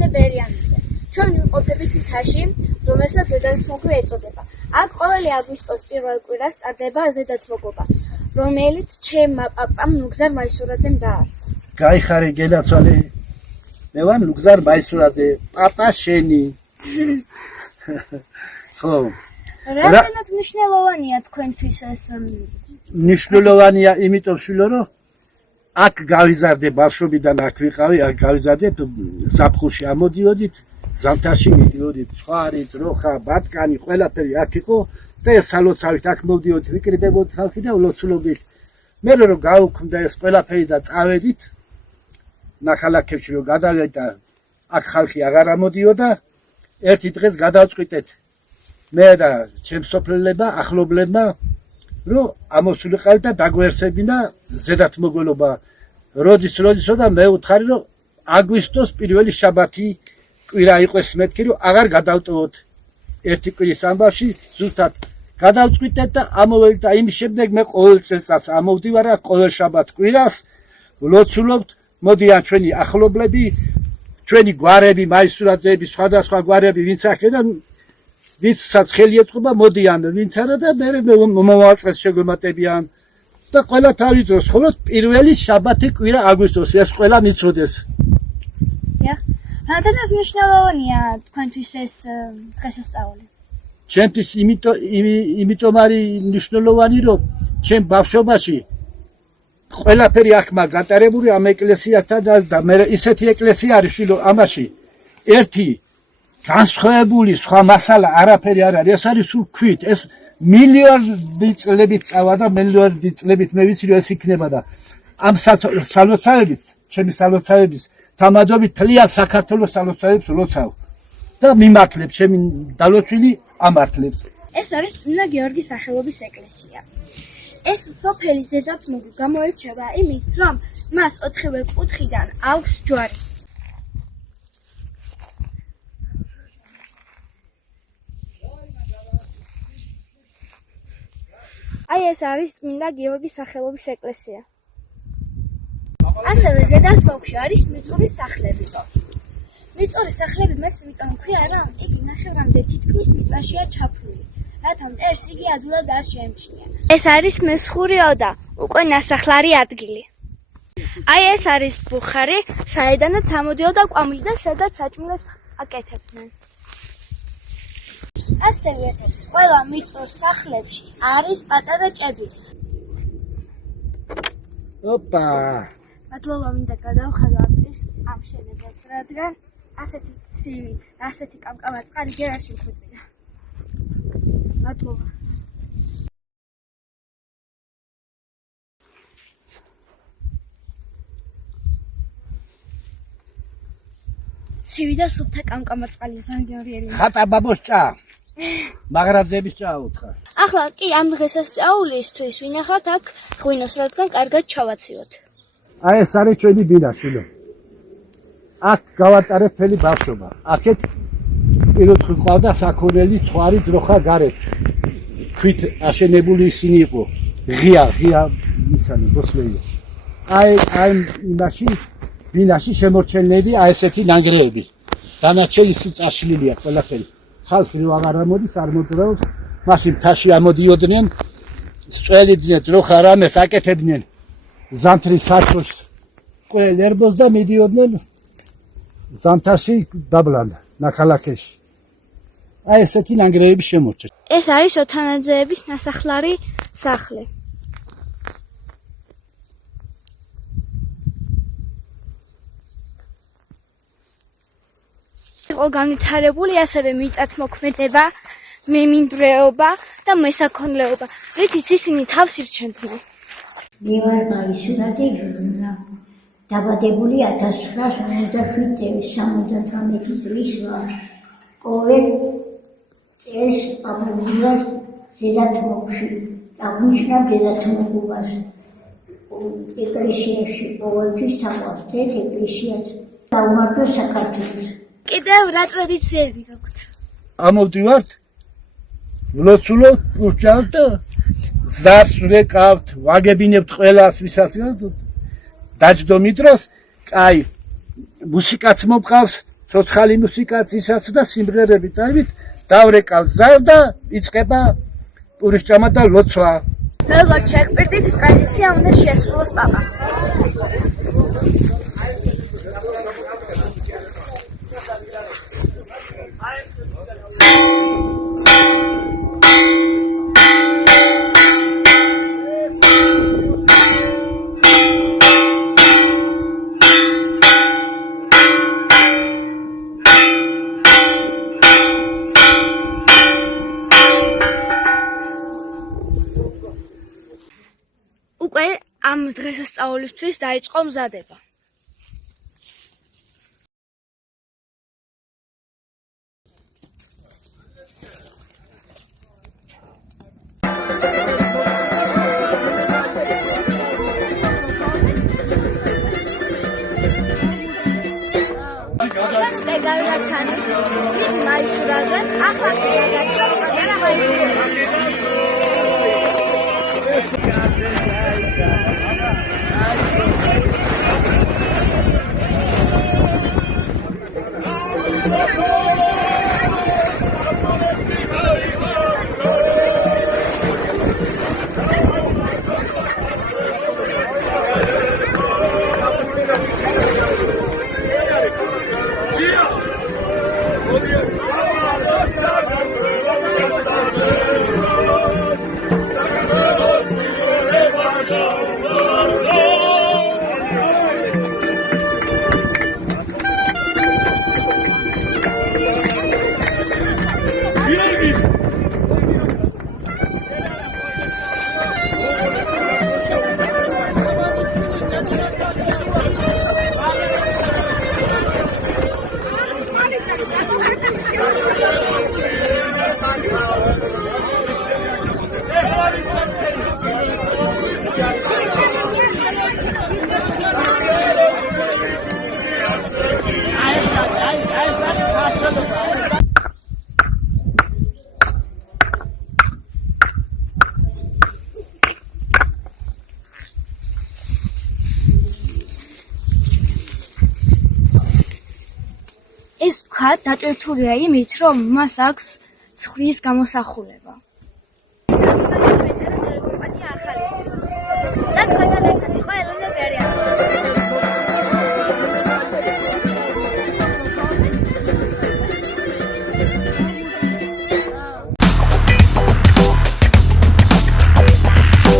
ივანე ბერიანიძე. ჩვენ ვიმყოფებით მთაში, რომელსაც ზედათმოგვი ეწოდება. აქ ყოველი აგვისტოს პირველ კვირას ტარდება ზედათმოგობა, რომელიც ჩემმა პაპამ ლუგზარ მაისურაძემ დაარსა. გაიხარე გელაცვალე. მე ვარ ლუგზარ მაისურაძე, პაპა შენი. ხო. რამდენად მნიშვნელოვანია თქვენთვის ეს? მნიშვნელოვანია იმიტომ რომ აქ გავიზარდე ბავშვობიდან აქ ვიყავი, აქ გავიზარდე ზაფხულში ამოდიოდით, ზამთარში მიდიოდით, ხვარი, ძროხა, ბატკანი, ყველაფერი აქ იყო და ეს სალოცავით აქ მოვდიოდით, ვიკრიბებოდით ხალხი და ვლოცულობით. მე რომ გავუქმდა ეს ყველაფერი და წავედით ნახალაქებში რომ გადავედი და აქ ხალხი აღარ ამოდიოდა, ერთი დღეს გადავწყვიტეთ მე და ჩემს სოფლელებმა, ახლობლებმა რომ ამოსულიყავით და დაგვერსებინა ზედათმოგველობა. როდისო და მე ვუთხარი რომ აგვისტოს პირველი შაბათი კვირა იყოს მეთქი რომ აღარ გადავტოვოთ. ერთი კვირის ამბავში ზუსტად გადავწყვიტეთ და ამოვედით და იმის შემდეგ მე ყოველ წელს ამოვდივარ აქ ყოველ შაბათ კვირას ვლოცულობთ. მოდიან ჩვენი ახლობლები, ჩვენი გვარები, მაისურაძეები, სხვადასხვა გვარები, ვინც აქედან ვინცაც ხელი ეწყობა, მოდიან, ვინც არა და მე მომავალ წელს შეგვემატებიან და ყველა თავის დროს, ხოლო პირველი შაბათი კვირა აგვისტოს ეს ყველა მიცოდეს. რამდენად მნიშვნელოვანია თქვენთვის ეს დღესასწაული? ჩემთვის იმიტომ არის მნიშვნელოვანი, რომ ჩემ ბავშვობაში ყველაფერი აქ მაგ გატარებული ამ ეკლესიასთან და მე ისეთი ეკლესია არის რომ ამაში ერთი განსხვავებული სხვა მასალა არაფერი არ არის. ეს არის სულ ქვით, ეს მილიონი წლებით წავა და მილიონი წლებით მე ვიცი რომ ეს იქნება და ამ სალოცავებით, ჩემი სალოცავების თამადობით თლიან საქართველოს სალოცავებს ვლოცავ და მიმართლებ ჩემი დალოცვილი ამართლებს. ეს არის წმინდა გიორგის სახელობის ეკლესია. ეს სოფელი ზედათმოგვი გამოირჩევა იმით, რომ მას 4-ვე კუთხიდან აქვს ჯვარი. აი ეს არის წმინდა გიორგის სახელობის ეკლესია. ასევე ზედათმოგში არის მიწურის სახლები. მიწურის სახლები მას იმიტომ ქვია, რომ იგი ნახევრამდე თითქმის მიწაშია ჩაფლული, რათა მტერს იგი ადვილად არ შეემჩნია. ეს არის მესხური ოდა, უკვე ნასახლარი ადგილი. აი ეს არის ბუხარი, საიდანაც ამოდიოდა კვამლი და სადაც საჭმელებს აკეთებდნენ. ასევე ყველა მიწურ სახლებში არის პატარა ჭები. ოპა! მადლობა მინდა გადავხადო ამ შენებას, რადგან ასეთი ცივი, ასეთი კამკამა წყალი ჯერ არ შემხვიდრია. მადლობა. ცივი და სუფთა კამკამა წყალია ძალიან გემრიელი. ხატა ბაბოს ჭა. მაგრაბზების ჭა უთხარ. ახლა კი ამ დღესასწაულისთვის ვინახავთ აქ ღვინოს, რადგან კარგად ჩავაციოთ. აი ეს არის ჩვენი ბინა, შვილო. აქ გავატარებ მთელი ბავშვობა. აქეთ პირუთხი ყავდა საქონელი, ცხვარი, ძროხა გარეთ. ქვით აშენებული ისინი იყო. ღია ისანი ბოსლეი. აი იმაში ბინაში შემორჩენილი აი ესეთი ნანგრევები. დანარჩენი სულ წაშლილია ყველაფერი. ხალხი რო აღარ ამოდის, არ მოძრაობს. მაშინ მთაში ამოდიოდნენ, სწველიდნენ, ძროხა რამეს აკეთებდნენ. ზამთრის საჭოს ყველ ერბოს და მიდიოდნენ ზამთარში დაბლან ნახალაქეში. აი ესეთი ნანგრევები შემორჩეს. ეს არის ოთანაძეების ნასახლარი სახლი. იყო განვითარებული ასევე მიწათმოქმედება, მემინდვრეობა და მესაქონლეობა, რითიც ისინი თავს ირჩენდნენ. მე ვარ მაისურაძე ჟურნა. დაბადებული 1957 წლის ვარ. ყოველ წელს ამოვიდნენ ზედათმოგში. აღნიშნავ ზედათმოგობას. ეკლესიაში ყოველთვის თაყვანს ეკლესიას. დაუმართო საქართველოს. კიდევ რა ტრადიციები გაქვთ? ამოვდივართ, ვლოცულობთ, ურჩავთ და ზარს ვეკავთ, ვაგებინებთ ყველას, ვისაც დაჯდომი დროს, კაი, მუსიკაც მომყავს, ცოცხალი მუსიკაცისაც და სიმღერებით დაივით დავრეკავ ზარ და იწყება პურისჭამა და ლოცვა. როგორც შეგპირდით, ტრადიცია უნდა შეასრულოს პაპა. უკვე ამ დღესასწაულისთვის დაიწყო მზადება. გადაცანით დიდ მაისურაზე ახლა გადაცანა მაისურაზე. ეს ქვა დატვირთულია იმით, რომ მას აქვს ცხვრის გამოსახულება. ეს არის მეტერა ტელეკომპანია ახალისთვის. და თქვენთან ერთად იყო ელენე